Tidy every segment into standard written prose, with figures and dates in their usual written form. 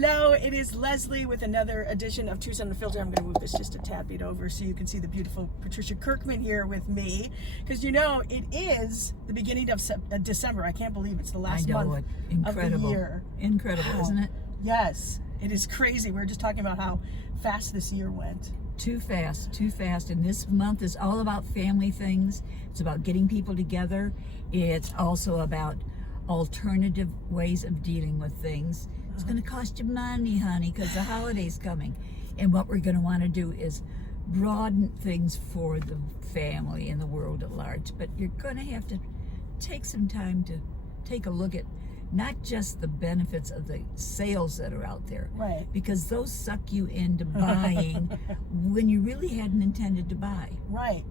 Hello, it is Leslie with another edition of Tucson Unfiltered. I'm going to move this just a tad bit over so you can see the beautiful Patricia Kirkman here with me. Because you know, it is the beginning of December. I can't believe it's the last month of the year. Incredible, Wow. isn't it? Yes, it is crazy. We were just talking about how fast this year went. Too fast, too fast. And this month is all about family things. It's about getting people together. It's also about alternative ways of dealing with things. It's going to cost you money, honey, because the holiday's coming. And what we're going to want to do is broaden things for the family and the world at large. But you're going to have to take some time to take a look at not just the benefits of the sales that are out there. Right. Because those suck you into buying when you really hadn't intended to buy. Right.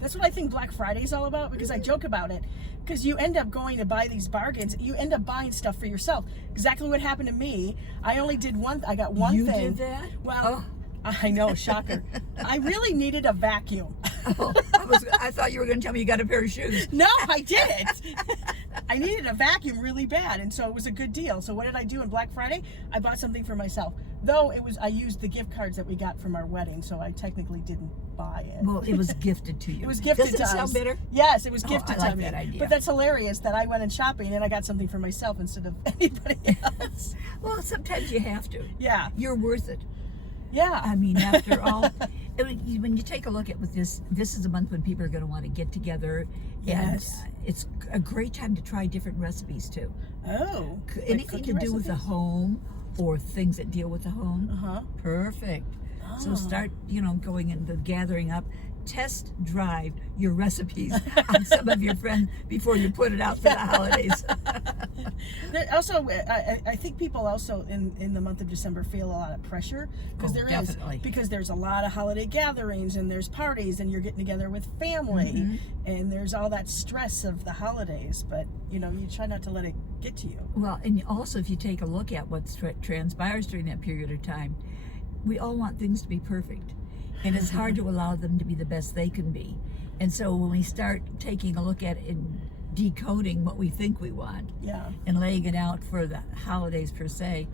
That's what I think Black Friday is all about, because I joke about it. Because you end up going to buy these bargains, you end up buying stuff for yourself. Exactly what happened to me. I only did I got one thing. You did that? Well, I know, shocker. I really needed a vacuum. I thought you were going to tell me you got a pair of shoes. No, I didn't. I needed a vacuum really bad, and so it was a good deal. So what did I do on Black Friday? I bought something for myself. Though I used the gift cards that we got from our wedding, so I technically didn't buy it. Well, it was gifted to you. It was gifted to us. Doesn't it sound better? Yes, it was gifted I like to me. that idea. But that's hilarious that I went in shopping and I got something for myself instead of anybody else. Well, sometimes you have to. Yeah. You're worth it. Yeah. I mean, after all, when you take a look at with this is a month when people are going to want to get together. Yes. And it's a great time to try different recipes too. Oh. Anything to do with the home or things that deal with the home. Uh-huh. Perfect. So Oh. start, going and gathering up. Test drive your recipes on some of your friends before you put it out for the holidays. Also, I think people also in the month of December feel a lot of pressure because Definitely. because there's a lot of holiday gatherings and there's parties and you're getting together with family and there's all that stress of the holidays, but you try not to let it get to you. Well, and also if you take a look at what transpires during that period of time, we all want things to be perfect. And it's hard to allow them to be the best they can be. And so when we start taking a look at it and decoding what we think we want and laying it out for the holidays per se,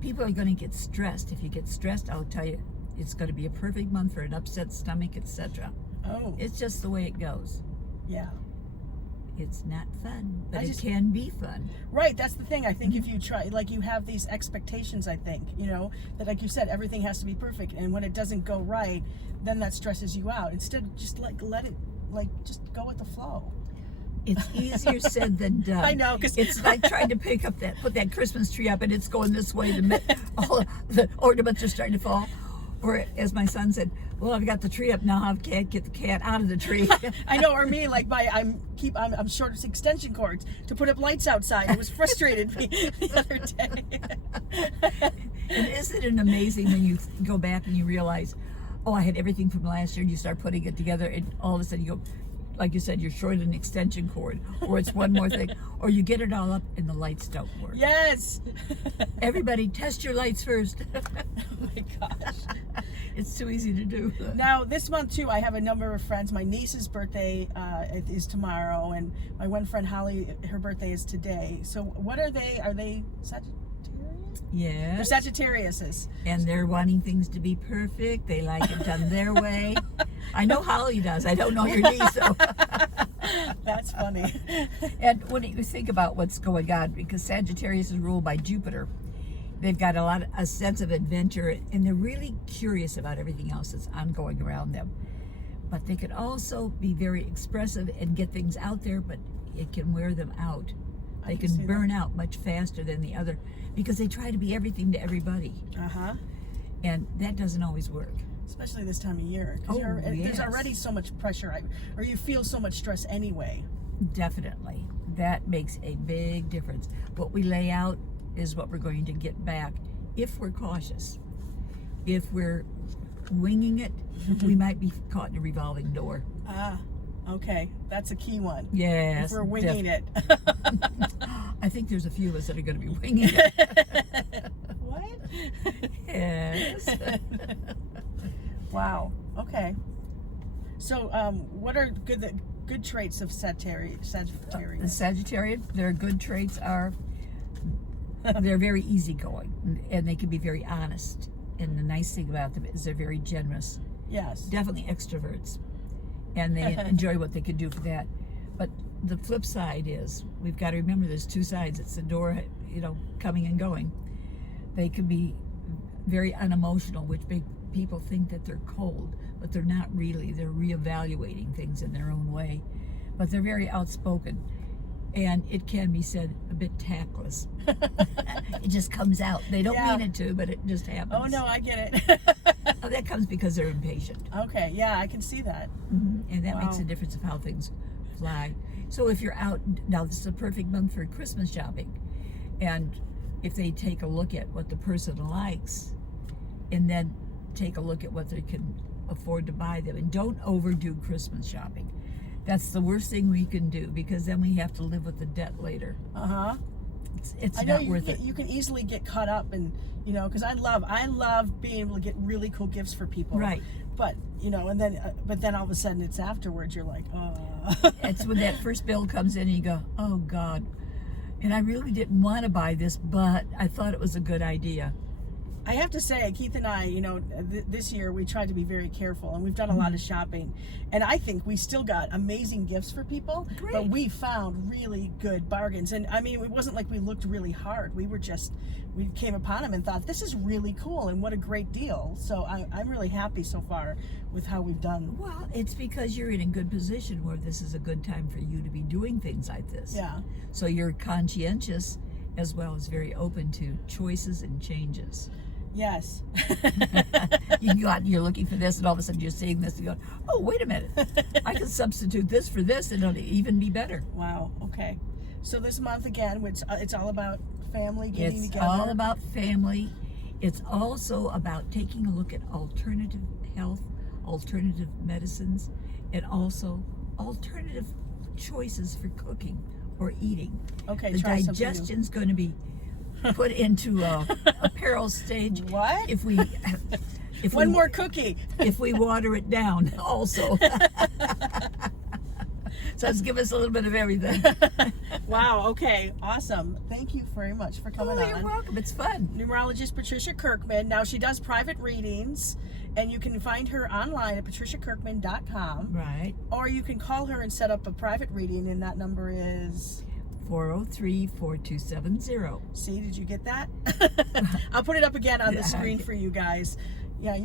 people are going to get stressed. If you get stressed, I'll tell you, it's going to be a perfect month for an upset stomach, etc. Oh. It's just the way it goes. Yeah. It's not fun, but it can be fun. Right, that's the thing. I think if you try, you have these expectations, I think, that like you said, everything has to be perfect. And when it doesn't go right, then that stresses you out. Instead, just let it, just go with the flow. It's easier said than done. I know, because it's like trying to put that Christmas tree up and it's going this way. All the ornaments are starting to fall. Or as my son said, well, I've got the tree up now. I can't get the cat out of the tree. I know, or me, I'm short of extension cords to put up lights outside. It was frustrated me the other day. And isn't it amazing when you go back and you realize, oh, I had everything from last year, and you start putting it together, and all of a sudden you go, like you said, you're short an extension cord, or it's one more thing, or you get it all up and the lights don't work. Yes. Everybody, test your lights first. Oh my gosh. It's too easy to do. Now, this month, too, I have a number of friends. My niece's birthday is tomorrow, and my one friend, Holly, her birthday is today. So what are they? Are they Sagittarius? Yes. They're Sagittariuses. And they're wanting things to be perfect. They like it done their way. I know Holly does. I don't know your niece, so. That's funny. And when you think about what's going on, because Sagittarius is ruled by Jupiter, they've got a sense of adventure, and they're really curious about everything else that's ongoing around them. But they could also be very expressive and get things out there, but it can wear them out. They can burn out much faster than the other because they try to be everything to everybody. Uh-huh. And that doesn't always work. Especially this time of year. There's already so much pressure, or you feel so much stress anyway. Definitely. That makes a big difference. What we lay out is what we're going to get back if we're cautious. If we're winging it, we might be caught in a revolving door. Ah, okay. That's a key one. Yes. If we're winging it. I think there's a few of us that are going to be winging it. What? Yes. Wow. Okay. So, what are good traits of Sagittarius? The Sagittarius, their good traits are They're very easygoing, and they can be very honest. And the nice thing about them is they're very generous. Yes. Definitely extroverts, and they enjoy what they can do for that. But the flip side is we've got to remember there's two sides. It's the door, coming and going. They can be very unemotional, which make people think that they're cold, but they're not really. They're reevaluating things in their own way, but they're very outspoken, and it can be said a bit tactless. It just comes out. They don't mean it to, but it just happens. Oh no, I get it. Oh, that comes because they're impatient. Okay, yeah, I can see that. And that makes a difference of how things fly. So if you're out, now this is a perfect month for Christmas shopping. And if they take a look at what the person likes, and then take a look at what they can afford to buy them, and don't overdo Christmas shopping. That's the worst thing we can do, because then we have to live with the debt later. It's not worth it. You can easily get caught up, and because I love being able to get really cool gifts for people. Right. But but then all of a sudden it's afterwards you're like, It's when that first bill comes in and you go, oh God, and I really didn't want to buy this, but I thought it was a good idea. I have to say, Keith and I, this year we tried to be very careful, and we've done a lot of shopping, and I think we still got amazing gifts for people. Great. But we found really good bargains, and I mean, it wasn't like we looked really hard. We came upon them and thought, this is really cool, and what a great deal. So I'm really happy so far with how we've done. Well, it's because you're in a good position where this is a good time for you to be doing things like this. Yeah. So you're conscientious as well as very open to choices and changes. Yes. You go out and you're looking for this, and all of a sudden you're seeing this and you're going, oh, wait a minute. I can substitute this for this and it'll even be better. Wow. Okay. So this month again, it's all about family getting together. It's all about family. It's also about taking a look at alternative health, alternative medicines, and also alternative choices for cooking or eating. Okay. The Try something new. digestion's going to be put into a peril stage. What? If One more cookie. If we water it down also. So let's give us a little bit of everything. Wow, okay, awesome. Thank you very much for coming on. You're welcome. It's fun. Numerologist Patricia Kirkman. Now, she does private readings, and you can find her online at patriciakirkman.com. Right. Or you can call her and set up a private reading, and that number is 403-4270. See, did you get that? I'll put it up again on the screen for you guys. Yeah,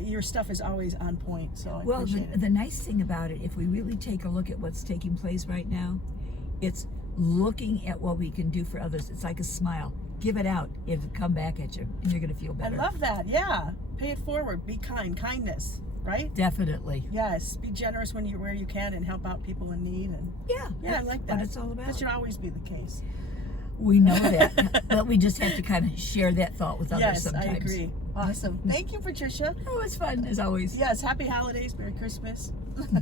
your stuff is always on point, so I appreciate it. The nice thing about it, if we really take a look at what's taking place right now, it's looking at what we can do for others. It's like a smile. Give it out. It'll come back at you, and you're going to feel better. I love that. Yeah. Pay it forward. Be kind. Kindness, right? Definitely. Yes. Be generous where you can, and help out people in need. And yeah, I like that. What it's all about. That should always be the case. We know that, but we just have to kind of share that thought with others sometimes. Yes, I agree. Awesome. Thank you, Patricia. Oh, it's fun as always. Yes, happy holidays, Merry Christmas.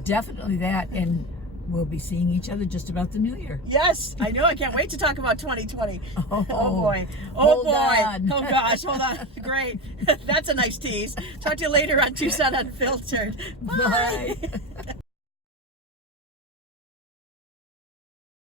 Definitely that, and we'll be seeing each other just about the new year. Yes, I know. I can't wait to talk about 2020. Oh boy. Hold on. Oh gosh, hold on. Great. That's a nice tease. Talk to you later on Tucson Unfiltered. Bye. Bye.